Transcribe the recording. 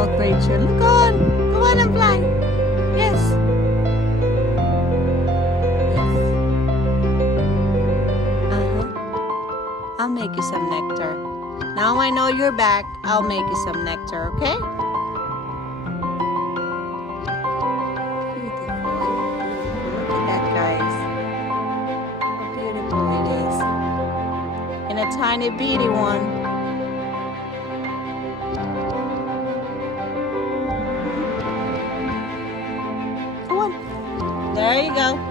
little creature. Look on. Go on and fly. Yes. Yes. I'll make you some nectar. Now I know you're back. I'll make you some nectar, okay? Beautiful. Look at that, guys. How beautiful it is. And a tiny bitty one. Come on. There you go.